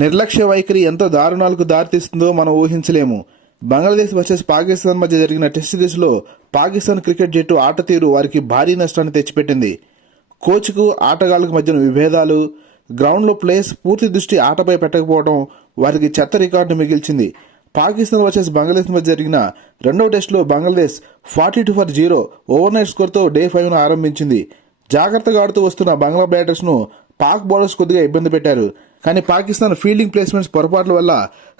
నిర్లక్ష్య వైఖరి ఎంత దారుణాలకు దారితీస్తుందో మనం ఊహించలేము. బంగ్లాదేశ్ వర్సెస్ పాకిస్తాన్ మధ్య జరిగిన టెస్ట్ సిరీస్లో పాకిస్తాన్ క్రికెట్ జట్టు ఆట తీరు వారికి భారీ నష్టాన్ని తెచ్చిపెట్టింది. కోచ్కు ఆటగాళ్ళకు మధ్యన విభేదాలు గ్రౌండ్లో ప్లేస్ పూర్తి దృష్టి ఆటపై పెట్టకపోవడం వారికి చెత్త రికార్డు మిగిల్చింది. పాకిస్తాన్ వర్సెస్ బంగ్లాదేశ్ మధ్య జరిగిన రెండవ టెస్టులో Bangladesh forty two for zero overnight స్కోర్తో day ఫైవ్ను ఆరంభించింది. జాగ్రత్తగా ఆడుతూ వస్తున్న బంగ్లా బ్యాటర్స్ను పాక్ బౌలర్స్ కొద్దిగా ఇబ్బంది పెట్టారు. కానీ పాకిస్తాన్ ఫీల్డింగ్ ప్లేస్మెంట్స్ పొరపాట్ల వల్ల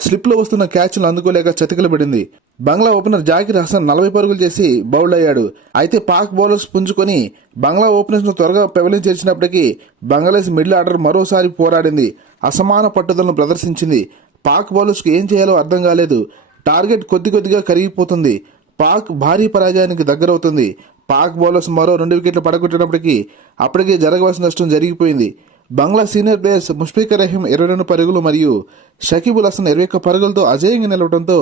స్లిప్లో వస్తున్న క్యాచ్ను అందుకోలేక చతికిలబడింది బంగ్లా ఓపెనర్ జాకిర్ హసన్ నలభై పరుగులు చేసి బౌల్డ్ అయ్యాడు. అయితే పాక్ బౌలర్స్ పుంజుకొని బంగ్లా ఓపెనర్స్ను త్వరగా పెవలిం చేర్చినప్పటికీ బంగ్లాదేశ్ మిడిల్ ఆర్డర్ మరోసారి పోరాడింది. అసమాన పట్టుదలను ప్రదర్శించింది. పాక్ బౌలర్స్కు ఏం చేయాలో అర్థం కాలేదు. టార్గెట్ కొద్ది కొద్దిగా కరిగిపోతుంది. పాక్ భారీ పరాజయానికి దగ్గరవుతుంది. పాక్ బౌలర్స్ మరో రెండు వికెట్లు పడగొట్టినప్పటికీ అప్పటికే జరగవలసిన నష్టం జరిగిపోయింది. బంగ్లా సీనియర్ ప్లేయర్స్ ముష్ఫికర్ రహీం ఇరవై రెండు పరుగులు మరియు షకీబుల్ హసన్ ఇరవై ఒక్క పరుగులతో అజేయంగా నిలవడంతో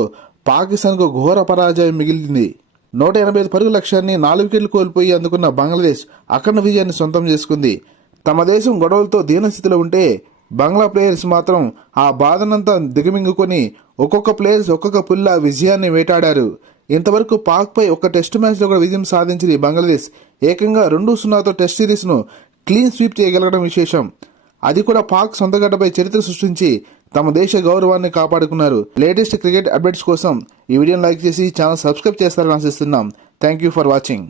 పాకిస్తాన్కు ఘోర పరాజయం మిగిలింది. నూట ఎనభై ఐదు పరుగుల లక్ష్యాన్ని నాలుగు వికెట్లు కోల్పోయి అందుకున్న బంగ్లాదేశ్ అఖండ విజయాన్ని సొంతం చేసుకుంది. తమ దేశం గొడవలతో దీనస్థితిలో ఉంటే బంగ్లా ప్లేయర్స్ మాత్రం ఆ బాధనంతా దిగమింగుకొని ఒక్కొక్క ప్లేయర్స్ ఒక్కొక్క పుల్ల విజయాన్ని వేటాడారు. ఇంతవరకు పాక్పై ఒక టెస్ట్ మ్యాచ్లో కూడా విజయం సాధించింది బంగ్లాదేశ్. ఏకంగా రెండు సున్నాతో టెస్ట్ సిరీస్ను క్లీన్ స్వీప్ చేయగలగడం విశేషం. అది కూడా పాక్ సొంత గడ్డపై చరిత్ర సృష్టించి తమ దేశ గౌరవాన్ని కాపాడుకున్నారు. లేటెస్ట్ క్రికెట్ అప్డేట్స్ కోసం ఈ వీడియోని లైక్ చేసి ఛానల్ సబ్స్క్రైబ్ చేస్తారని ఆశిస్తున్నాం. Thank you for watching.